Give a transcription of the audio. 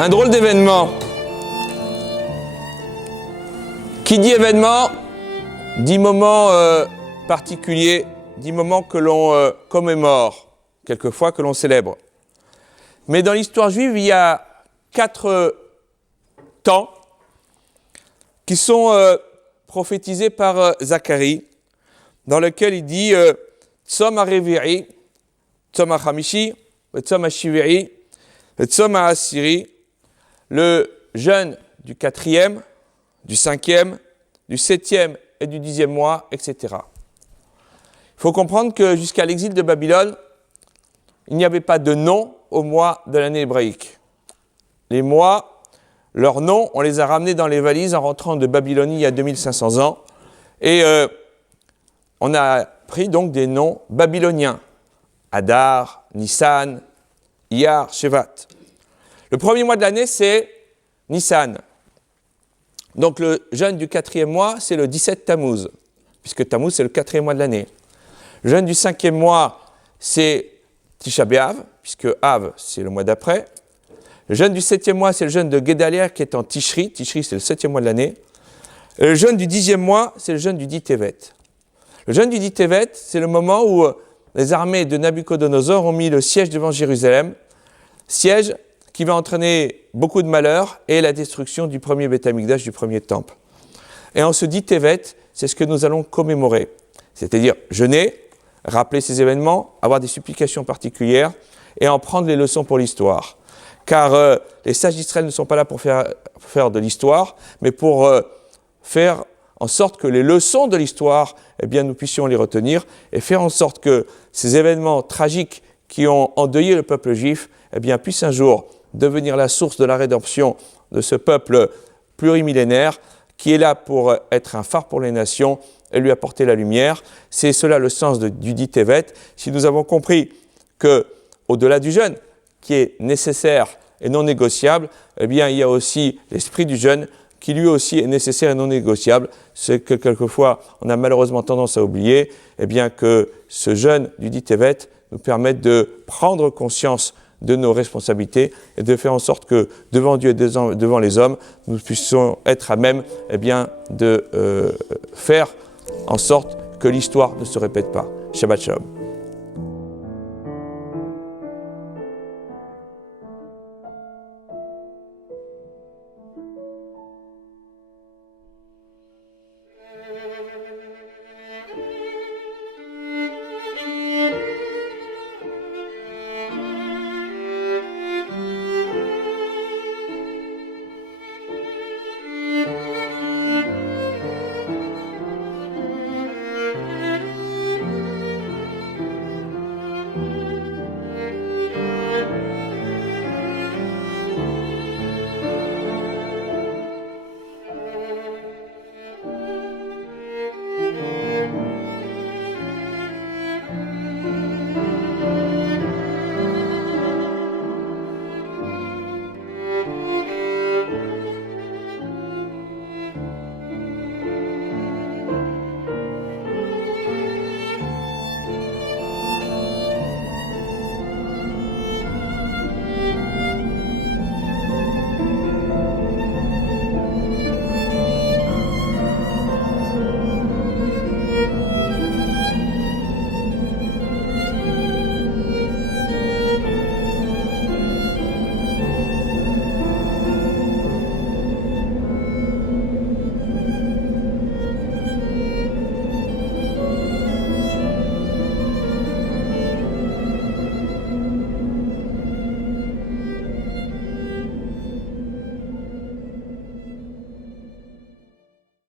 Un drôle d'événement. Qui dit événement, dit moment particulier, dit moment que l'on commémore, quelquefois que l'on célèbre. Mais dans l'histoire juive, il y a 4 temps qui sont prophétisés par Zacharie, dans lequel il dit Tzom HaRevi'i, Tzom HaChamishi, Tzom HaShivi'i, Tzom HaAsiri, le jeûne du 4e, du 5e, du 7e et du 10e mois, etc. Il faut comprendre que jusqu'à l'exil de Babylone, il n'y avait pas de nom aux mois de l'année hébraïque. Les mois, leurs noms, on les a ramenés dans les valises en rentrant de Babylonie il y a 2500 ans. Et on a pris donc des noms babyloniens. Adar, Nissan, Iyar, Shevat. Le premier mois de l'année, c'est Nissan. Donc le jeûne du 4e mois, c'est le 17 Tammuz, puisque Tammuz, c'est le 4e mois de l'année. Le jeûne du 5e mois, c'est Tisha B'Av, puisque Av, c'est le mois d'après. Le jeûne du 7e mois, c'est le jeûne de Guédalia, qui est en Tishri. Tishri, c'est le 7e mois de l'année. Et le jeûne du 10e mois, c'est le jeûne du Dit Tevet. Le jeûne du Dit Tevet, c'est le moment où les armées de Nabucodonosor ont mis le siège devant Jérusalem, siège qui va entraîner beaucoup de malheurs et la destruction du premier Beth Amikdash, du premier temple. Et en ce Dit Tevet, c'est ce que nous allons commémorer, c'est-à-dire jeûner, rappeler ces événements, avoir des supplications particulières et en prendre les leçons pour l'histoire. Car les sages d'Israël ne sont pas là pour faire de l'histoire, mais pour faire en sorte que les leçons de l'histoire, eh bien, nous puissions les retenir et faire en sorte que ces événements tragiques qui ont endeuillé le peuple juif, eh bien, puissent un jour devenir la source de la rédemption de ce peuple plurimillénaire qui est là pour être un phare pour les nations et lui apporter la lumière. C'est cela le sens du Dit Tevet. Si nous avons compris que, au-delà du jeûne, qui est nécessaire et non négociable, eh bien, il y a aussi l'esprit du jeûne qui lui aussi est nécessaire et non négociable. C'est que quelquefois, on a malheureusement tendance à oublier, eh bien, que ce jeûne du Dit Tevet nous permet de prendre conscience de nos responsabilités et de faire en sorte que devant Dieu et devant les hommes, nous puissions être à même, eh bien, de faire en sorte que l'histoire ne se répète pas. Shabbat Shalom.